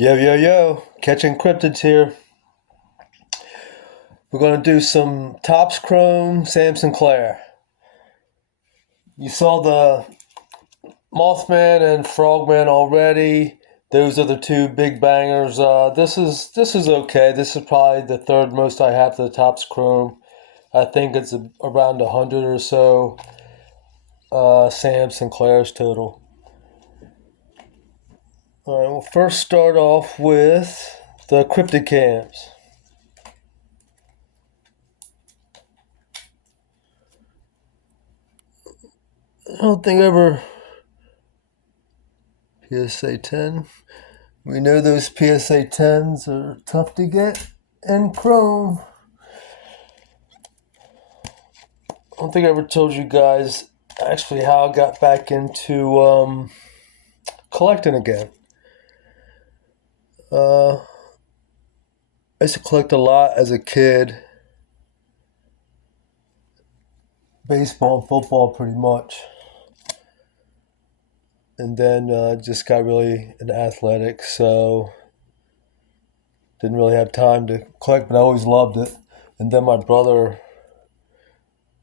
Yo, yo, yo, catching cryptids here. We're going to do some Topps Chrome Sam Sinclair. You saw the Mothman and Frogman already. Those are the two big bangers. This is okay. This is probably the third most I have to the Topps Chrome. I think it's around 100 or so Sam Sinclair's total. All right, we'll first start off with the cryptid cams. I don't think I ever PSA 10. We know those PSA 10s are tough to get in Chrome. I don't think I ever told you guys actually how I got back into collecting again. I used to collect a lot as a kid. Baseball and football pretty much. And then just got really into athletics, so didn't really have time to collect, but I always loved it. And then my brother,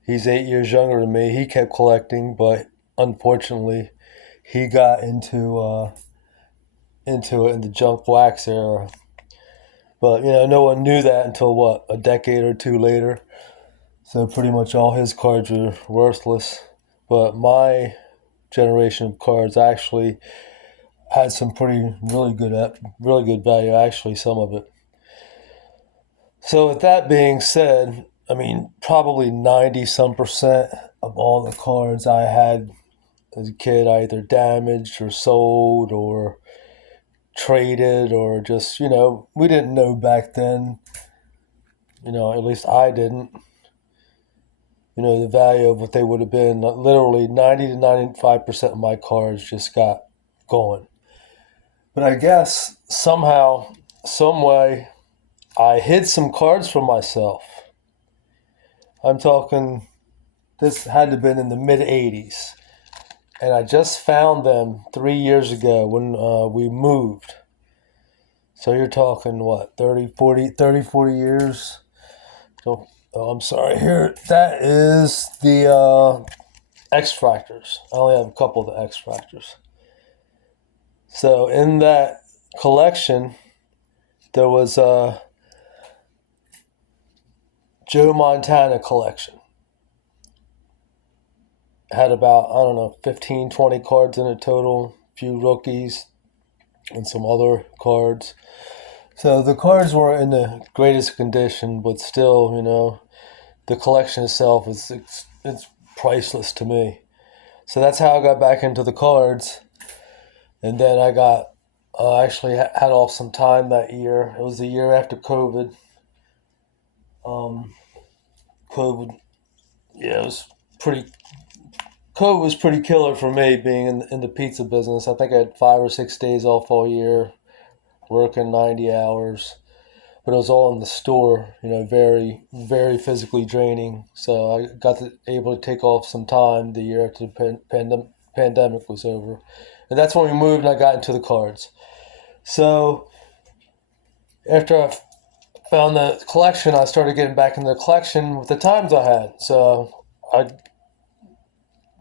he's 8 years younger than me, he kept collecting, but unfortunately he got into it in the junk wax era. But no one knew that until a decade or two later. So pretty much all his cards are worthless. But my generation of cards actually had some really good value. Actually, some of it. So with that being said, I mean probably 90% of all the cards I had as a kid, I either damaged or sold or traded or just, we didn't know back then, at least I didn't, the value of what they would have been. Literally 90 to 95% of my cards just got going. But I guess somehow, some way, I hid some cards from myself. I'm talking, this had to have been in the mid 80s. And I just found them 3 years ago when we moved. So you're talking, 30, 40 years? So, I'm sorry, here, that is the X-Fractors. I only have a couple of the X-Fractors. So in that collection, there was a Joe Montana collection. Had about, I don't know, 15, 20 cards in it total, a few rookies, and some other cards. So the cards weren't in the greatest condition, but still, the collection itself it's priceless to me. So that's how I got back into the cards. And then I got actually had off some time that year. It was the year after COVID. COVID, yeah, it was pretty. COVID was pretty killer for me being in the pizza business. I think I had 5 or 6 days off all year, working 90 hours. But it was all in the store, very, very physically draining. So I got able to take off some time the year after the pandemic was over. And that's when we moved and I got into the cards. So after I found the collection, I started getting back into the collection with the times I had. So I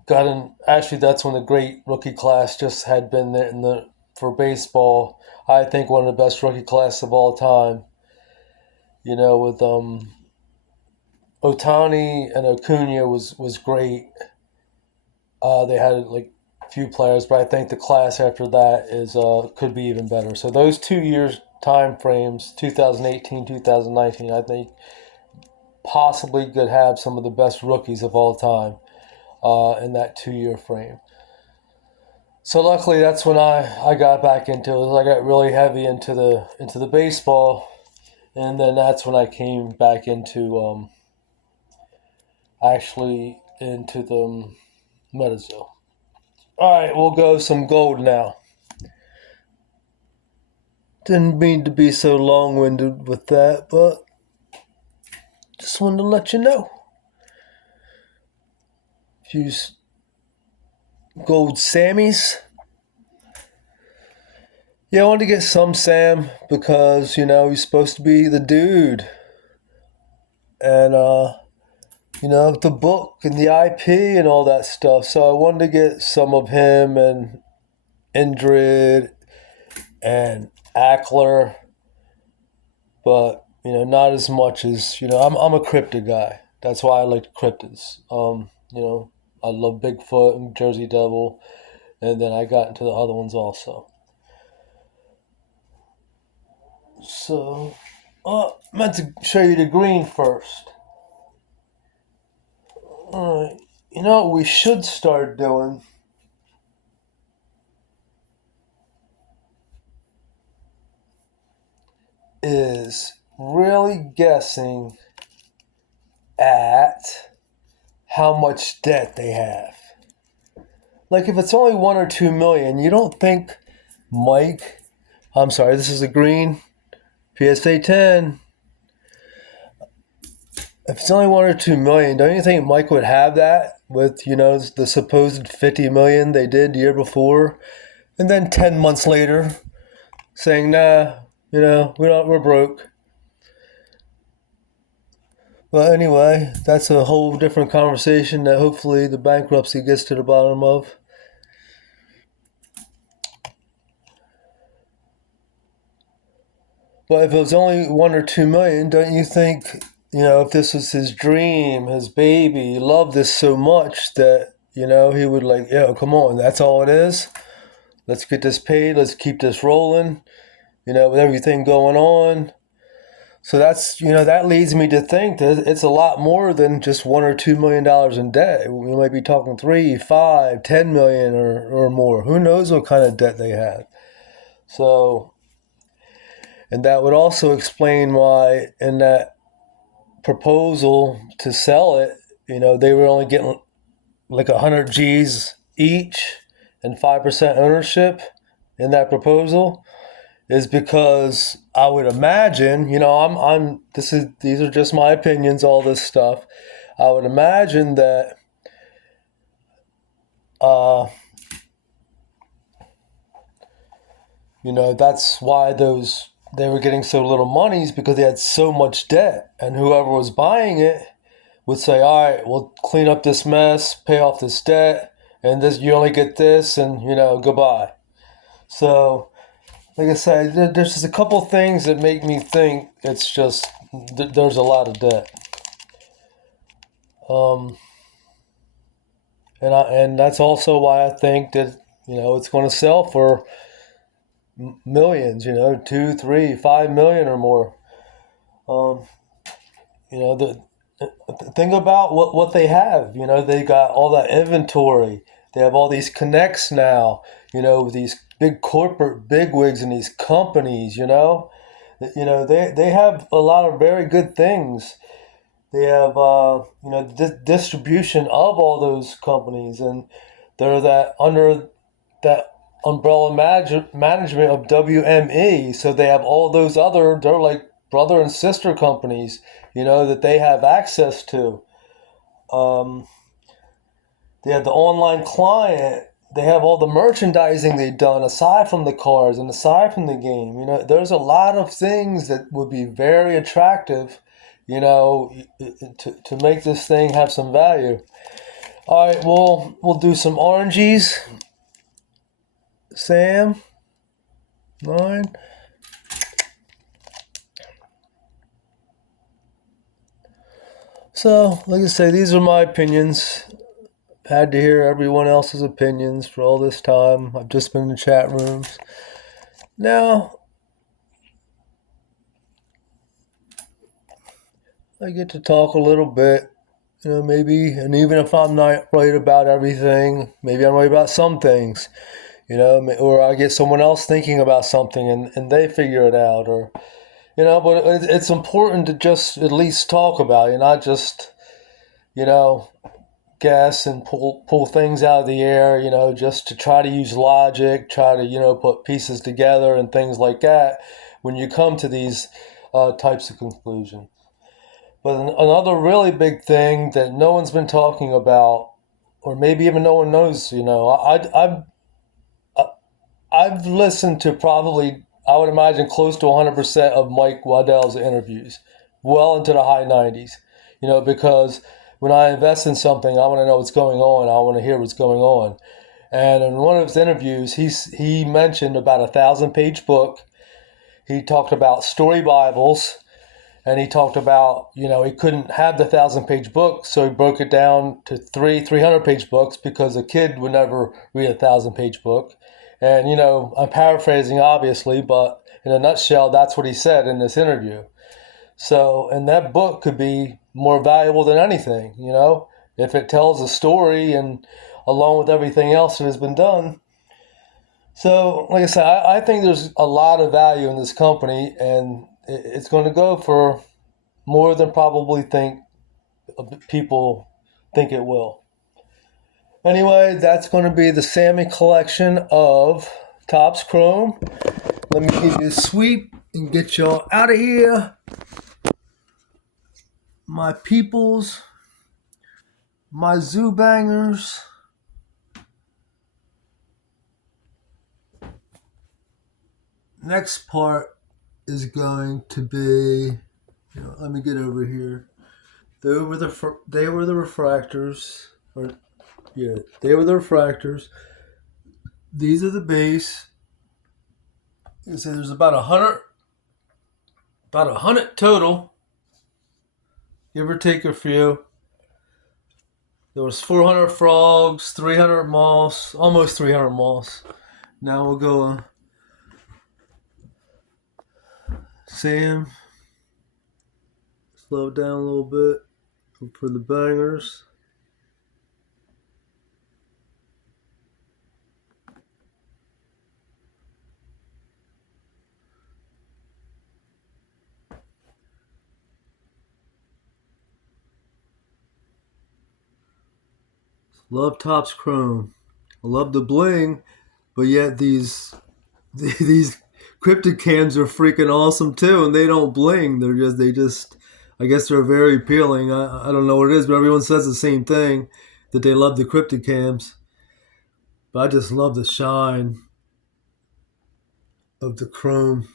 got in, actually that's when the great rookie class just had been there for baseball. I think one of the best rookie classes of all time. With Otani and Acuna was great. They had like a few players, but I think the class after that is could be even better. So those 2 years time frames, 2018, 2019, I think possibly could have some of the best rookies of all time in that 2 year frame. So luckily that's when I got back into it. I got really heavy into the baseball. And then that's when I came back into actually into the METAZOO. All right, we'll go some gold now. Didn't mean to be so long-winded with that, but just wanted to let you know. A few gold Sammies. Yeah, I wanted to get some Sam because, he's supposed to be the dude. And, the book and the IP and all that stuff. So I wanted to get some of him and Indrid and Ackler, but, not as much as, I'm a cryptid guy. That's why I like cryptids. I love Bigfoot and Jersey Devil, and then I got into the other ones also. So, meant to show you the green first. Alright, what we should start doing is really guessing at how much debt they have. Like if it's only 1 or 2 million, you don't think Mike, I'm sorry, this is a green, PSA 10. If it's only 1 or 2 million, don't you think Mike would have that with, the supposed 50 million they did the year before? And then 10 months later saying, nah, we're broke. But anyway, that's a whole different conversation that hopefully the bankruptcy gets to the bottom of. But if it was only 1 or 2 million, don't you think, if this was his dream, his baby, he loved this so much that, he would like, come on, that's all it is? Let's get this paid, let's keep this rolling, with everything going on. So that's, that leads me to think that it's a lot more than just $1 or $2 million in debt. We might be talking 3, 5, 10 million or more. Who knows what kind of debt they have. So, and that would also explain why in that proposal to sell it, they were only getting like 100 G's each and 5% ownership in that proposal, is because I would imagine, these are just my opinions, all this stuff. I would imagine that that's why they were getting so little monies, because they had so much debt, and whoever was buying it would say, all right, we'll clean up this mess, pay off this debt, and this you only get this, and goodbye. So like I said, there's just a couple things that make me think it's just there's a lot of debt. And that's also why I think that it's going to sell for millions. 2, 3, 5 million or more. Think about what they have. They got all that inventory. They have all these connects now. These big corporate bigwigs in these companies. They have a lot of very good things. They have distribution of all those companies, and they're under that umbrella management of WME. So they have all those they're like brother and sister companies, that they have access to. They have the online client. They have all the merchandising they've done aside from the cars and aside from the game. There's a lot of things that would be very attractive, to make this thing have some value. All right, we'll do some oranges. Sam, 9. So, like I say, these are my opinions. Had to hear everyone else's opinions for all this time. I've just been in chat rooms. Now, I get to talk a little bit, maybe, and even if I'm not right about everything, maybe I'm right about some things, or I get someone else thinking about something and they figure it out, or, but it's important to just at least talk about it, not just, guess and pull things out of the air, just to try to use logic, try to, put pieces together and things like that when you come to these types of conclusions. But another really big thing that no one's been talking about, or maybe even no one knows, I've listened to probably, I would imagine, close to 100% of Mike Waddell's interviews, well into the high 90s. Because when I invest in something, I want to know what's going on. I want to hear what's going on. And in one of his interviews, he mentioned about 1,000-page book. He talked about story Bibles, and he talked about, he couldn't have the 1,000-page book, so he broke it down to 300-page books because a kid would never read a 1,000-page book. And, I'm paraphrasing, obviously, but in a nutshell, that's what he said in this interview. So, and that book could be more valuable than anything, if it tells a story and along with everything else that has been done. So, like I said, I think there's a lot of value in this company, and it's going to go for more than probably people think it will. Anyway, that's going to be the Sammy collection of Topps Chrome. Let me give you a sweep and get y'all out of here. My peoples, my zoo bangers. Next part is going to be, let me get over here. They were the refractors, they were the refractors. These are the base. You say there's about 100 total, give or take a few. There was 400 frogs, 300 moths, almost 300 moths. Now we'll go Sam. Slow it down a little bit for the bangers. Love Topps Chrome. I love the bling, but yet these cryptic cams are freaking awesome too, and they don't bling. They just I guess they're very appealing. I don't know what it is, but everyone says the same thing, that they love the cryptic cams. But I just love the shine of the chrome.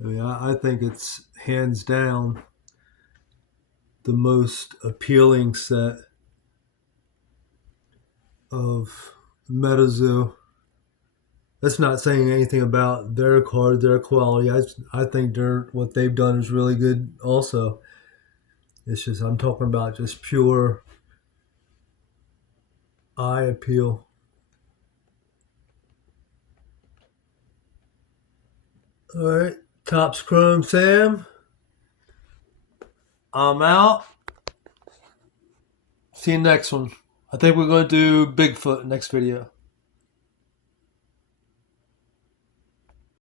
I mean, I think it's hands down the most appealing set of METAZOO. That's not saying anything about their card, their quality. I think what they've done is really good also. It's just, I'm talking about just pure eye appeal. All right, Topps Chrome Sam. I'm out. See you next one. I think we're going to do Bigfoot next video.